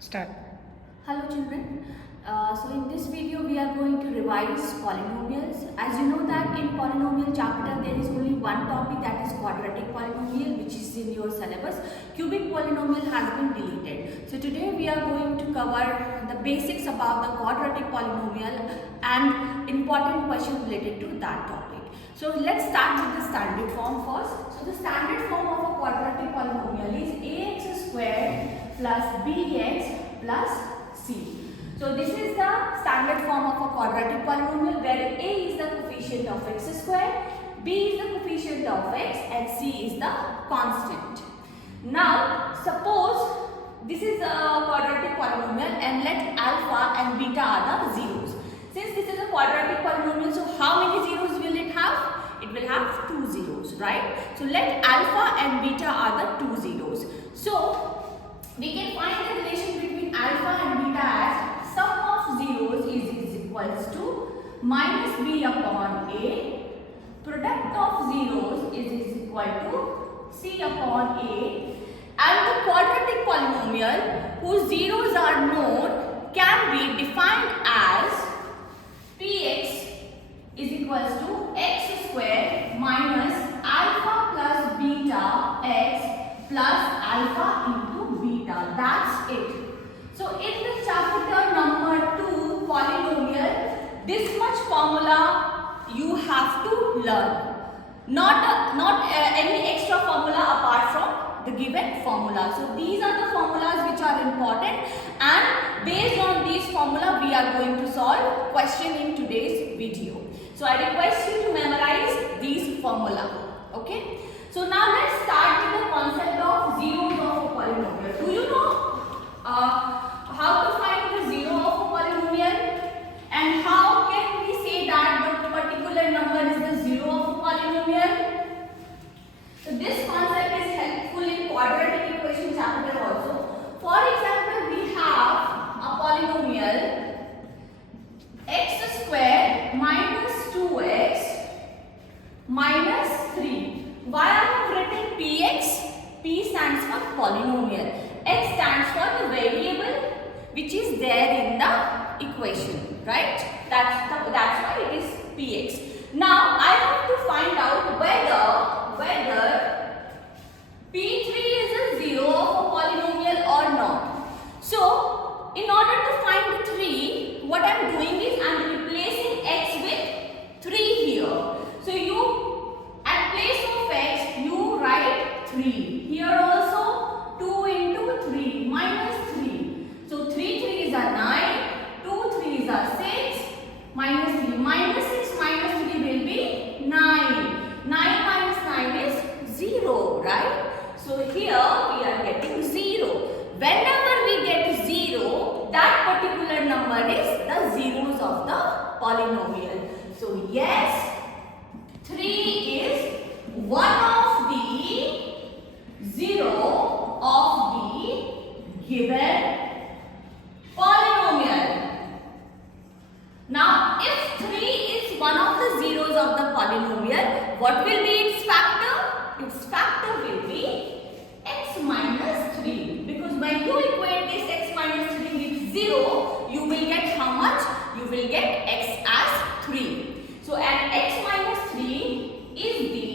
Start. Hello children. So in this video we are going to revise polynomials. As you know that in polynomial chapter there is only one topic, that is quadratic polynomial, which is in your syllabus. Cubic polynomial has been deleted. So today we are going to cover the basics about the quadratic polynomial and important question related to that topic. So let's start with the standard form first. So the standard form of a quadratic polynomial is ax squared plus bx plus c. So this is the standard form of a quadratic polynomial where a is the coefficient of x squared, b is the coefficient of x and c is the constant. Now suppose this is a quadratic polynomial and let alpha and beta are the zeros. Since this is a quadratic polynomial, so how many zeros will it have? It will have 2 zeros, right? So let alpha and beta are the 2 zeros. So we can find the relation between alpha and beta as sum of zeros is equals to minus b upon a, product of zeros is equal to c upon a, and the quadratic polynomial whose zeros are known can be defined as px is equals to x squared minus alpha plus beta x plus alpha into beta. That's it. So in the chapter number 2 polynomial, this much formula you have to learn. Not any extra formula apart from the given formula. So these are the formulas which are important, and based on these formula we are going to solve question in today's video. So I request you to memorize these formula. Okay. So now let's start with the concept of zeros of a polynomial. Do you know how to find the zero of a polynomial, and how can we say that the particular number is the zero of a polynomial? So this concept is helpful in quadratic equation chapter also. For example, we have a polynomial x squared minus 2x minus 3. Why I have written px? P stands for polynomial. X stands for the variable which is there in the equation, right? That's why it is px. Now I have to find out whether p3 is a zero of a polynomial or not. So in order to find the 3, what I am doing is I am replacing x with 3 here. So you at place of x you write 3. Here also 2 into 3 minus 3. So 3 3s are 9, 2 3s are 6, minus 3. Minus 6 minus 3 will be 9. 9 minus 9 is 0, right? So here we are getting 0. Whenever we get 0, that particular number is the zeros of the polynomial. So yes, 3 is one of the zero of the given polynomial. Now if 3 is one of the zeros of the polynomial, what will be its factor? Its factor will be x minus 3, because when you equate this x minus 3 with 0, you will get how much? You will get x as 3. So and x minus 3 is the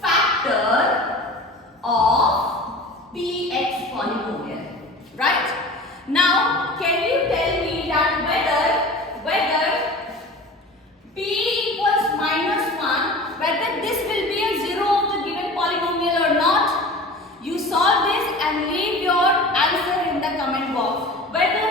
factor of px polynomial, right? Now can you tell me that whether p equals minus 1, whether this will be a zero of the given polynomial or not? You solve this and leave your answer in the comment box. Whether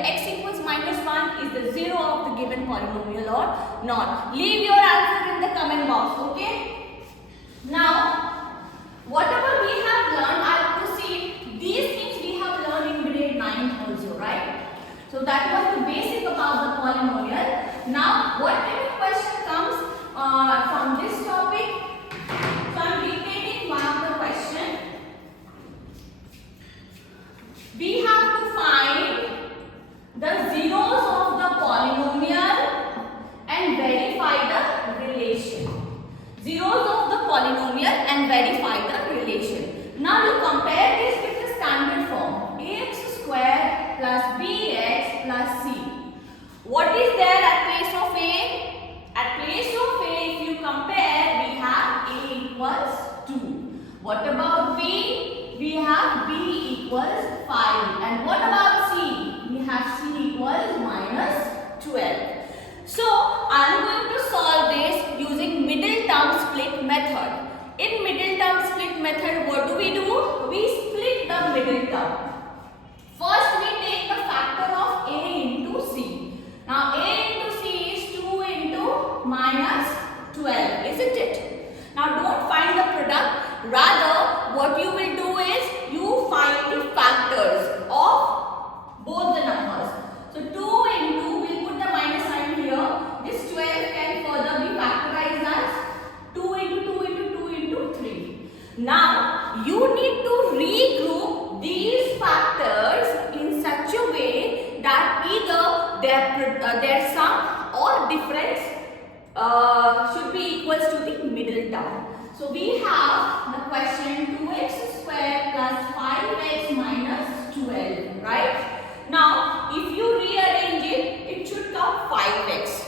x equals minus 1 is the zero of the given polynomial or not. Leave your answer in the comment box, okay? Now, whatever we have learned, I will proceed. These things we have learned in grade 9 also, right? So that was the basic about the polynomial. Now, what kind of question comes from this topic? So I am dictating one of the question. We have to find the zeros of the polynomial and verify the relation. Zeros of the polynomial and verify the relation. Now you compare this with the standard form. Ax isn't it? Now don't find the product, rather what you will do is you find the factors of both the numbers. So 2 into, we'll put the minus sign here, this 12 can further be factorized as 2 into 2 into 2 into 3. Now you need to regroup these factors in such a way that either their sum or difference should be equals to the middle term. So we have the question 2x square plus 5x minus 12, right? Now if you rearrange it, it should come 5x.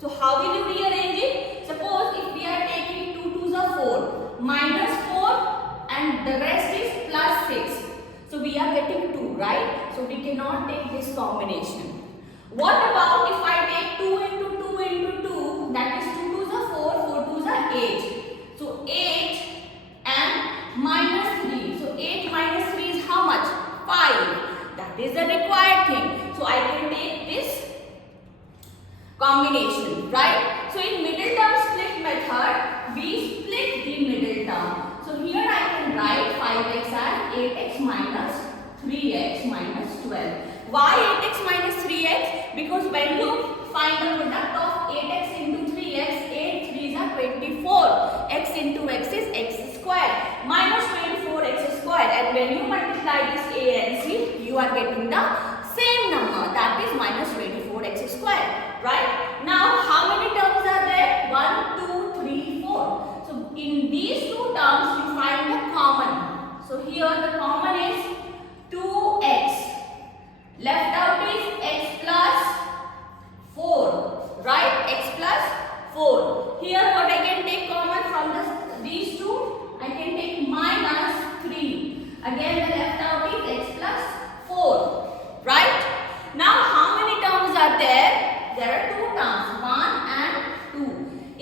So how will you rearrange it? Suppose if we are taking 2 2s are 4, minus 4 and the rest is plus 6. So we are getting 2, right? So we cannot take this combination. What about if I take 2 into 2 into 2, that is 2 2s are 4, 4 2s are 8. So 8 and minus 3. So 8 minus 3 is how much? 5. That is the required thing. So I can take this combination, right? So in middle term split method, we split the middle term. So here I can write 5x as 8x minus 3x minus 12. Why 8x minus 3x? Because when you find the product of 8x into 3x, 8 3s are 24. X into x is x square minus 24x square. And when you multiply this a and c, you are getting the same number, that is minus 24x square, right? Now how many terms are there? 1, 2, 3, 4. So in these two terms you find the common. So here the common is 2x. Left out is x plus 4, right? X plus 4. Here what I can take common from these two? I can take minus 3. Again the left out is x plus 4, right? Now how many terms are there? There are two terms, 1 and 2.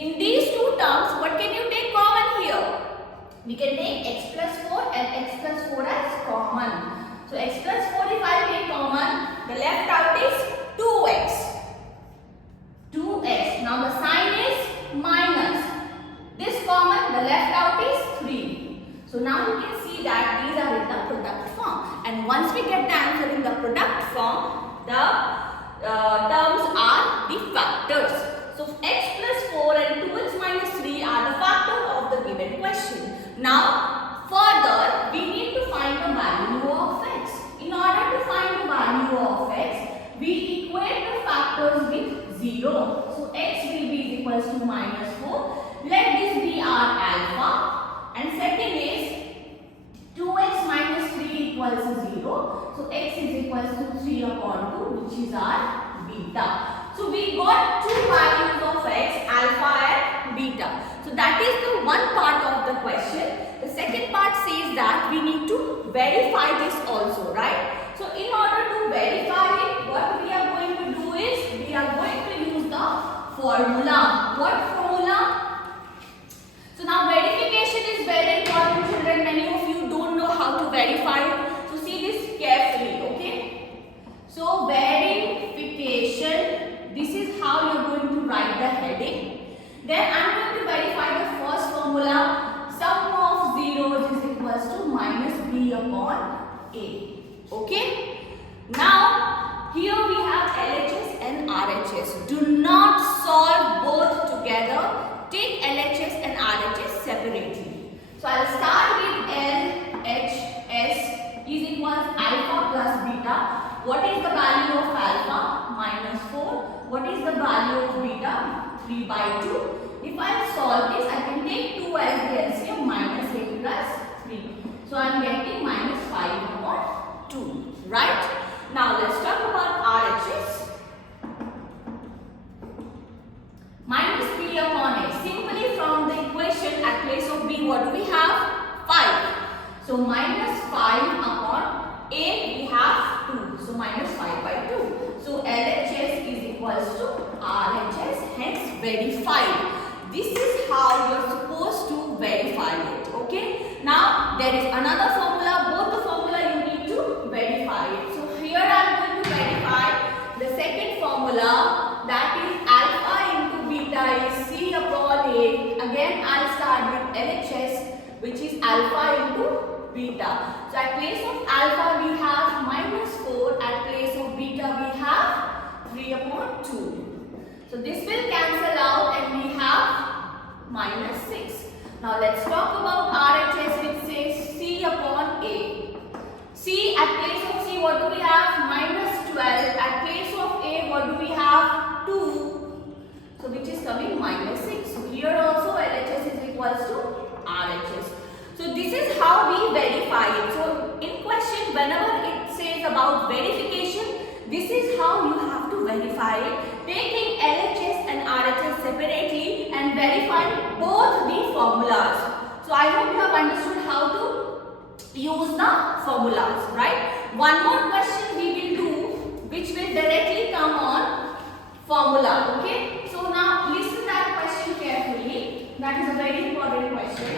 In these two terms, what can you take common here? We can take x plus 4 and x plus 4 as common. So x plus 4 if I take common, the left out is 2x. 2x. Now the sign is minus. This common, the left out is 3. So now you can see that these are in the product form. And once we get the answer in the product form, the terms are the factors. So x plus 4 and 2x minus 3 are the factors of the given question. Now further, we need to find the value of x. In order to find the value of x, we equate the factors with 0. So x will be equals to minus 4. Let this be our alpha. And second is 2x minus 3 equals 0. So x is equals to 3 upon 2, which is our beta. So we got two values of x, alpha and beta. So that is the one part of the question. The second part says that we need to verify this also, right? So in order to verify it, what we are going to do is, we are going to use the formula. What formula? So now verification is very important, children. Many of you don't know how to verify it. So see this carefully, okay? So verification. This is how you are going to write the heading. Then I am going to verify the first formula. Sum of zeros is equals to minus b upon a. Okay. Now here we have LHS and RHS. Do not solve both together. Take LHS and RHS separately. So I will start with LHS is equals alpha plus beta. What is the value of alpha? Minus 4. What is the value of beta? 3 by 2. If I solve this, I can take 2 as the LCM, minus 8 plus 3. So I am getting minus 5 upon 2. Right? Now let's talk about RHS. Minus b upon a. Simply from the equation at place of b, what do we have? 5. So minus 5 upon a, we have 2. So minus 5 by 2. So LHS is equals to RHS, hence verified. This is how you are supposed to verify it. Okay. Now there is another formula. Both the formula you need to verify it. So here I am going to verify the second formula, that is alpha into beta is C upon A. Again alpha into beta. So at place of alpha we have -4, at place of beta we have 3/2. So this will cancel out and we have -6. Now let's talk about RHS, which says C upon A. C, at place of C what do we have? -12. At place of A what do we have? 2. So which is coming -6. So here also LHS is equals to RHS. So this is how we verify it. So in question, whenever it says about verification, this is how you have to verify it, taking LHS and RHS separately and verifying both the formulas. So I hope you have understood how to use the formulas, right? One more question we will do, which will directly come on formula, okay? So now listen that question carefully. That is a very important question.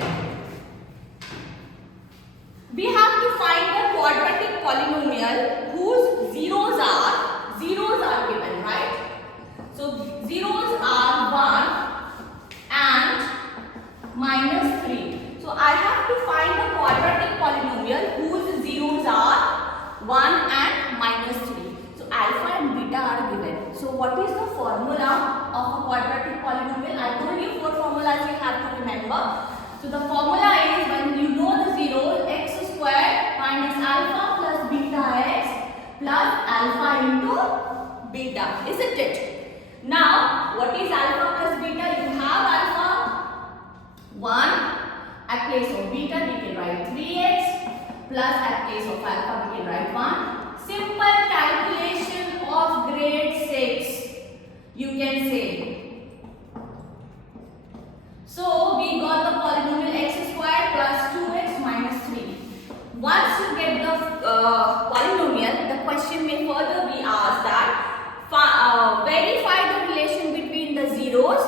We have to find a quadratic polynomial whose zeros are given, right? So zeros are 1 and -3. So I have to find a quadratic polynomial whose zeros are 1 and -3. So alpha and beta are given. So what is the formula of a quadratic polynomial? I told you 4 formulas you have to remember. So the formula is, when you know the zeros, x squared minus alpha plus beta x plus alpha into beta, isn't it? Now what is alpha plus beta? You have alpha 1, at place of beta we can write 3x, plus at place of alpha we can write 1. Simple calculation of grade 6, you can say. So we got the polynomial x squared plus 2x minus 3. Once you get the polynomial, the question may further be asked that verify the relation between the zeros.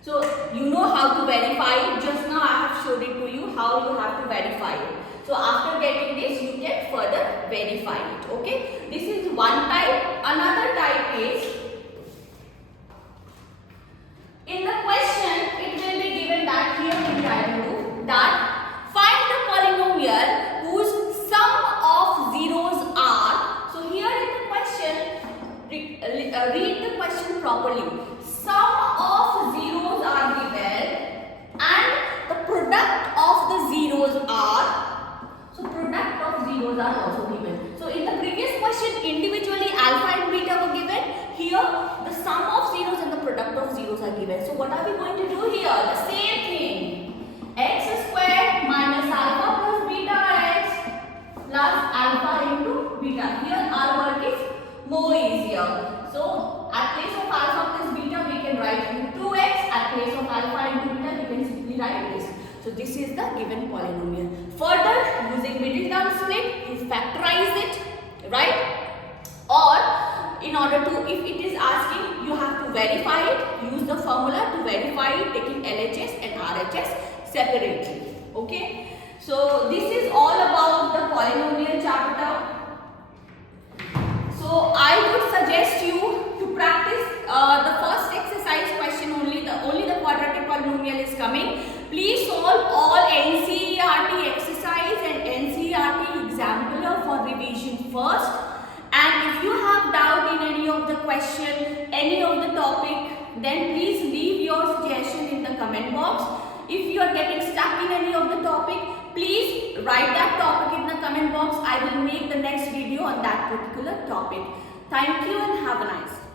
So you know how to verify it. Just now I have showed it to you how you have to verify it. So after getting this, you can further verify it. Okay, this is one type. Another type is, in the question it will be given that here we try to do that find the polynomial whose sum of zeros are. So here in the question, read the question properly. Sum of zeros are given and the product of the zeros are. So product of zeros are also given. So in the previous question individually alpha and beta were given. Here the sum of zeros and the product of zeros are given. So what are we going to do here? The same thing. X squared minus alpha plus beta x plus alpha into beta. Here our work is more easier. So at place of alpha plus beta we can write 2x. At place of alpha into beta we can simply write this. So this is the given polynomial. Further, using middle term split, you factorize it, right? Or in order to, if it is asking, you have to verify it, use the formula to verify it, taking LHS and RHS separately. Okay? So this is all about the polynomial chapter. So I would suggest you to practice the first exercise question only. Only the quadratic polynomial is coming. Please solve all NCERT exercise and NCERT example for revision first. And if you have doubt in any of the question, any of the topic, then please leave your suggestion in the comment box. If you are getting stuck in any of the topic, please write that topic in the comment box. I will make the next video on that particular topic. Thank you and have a nice day.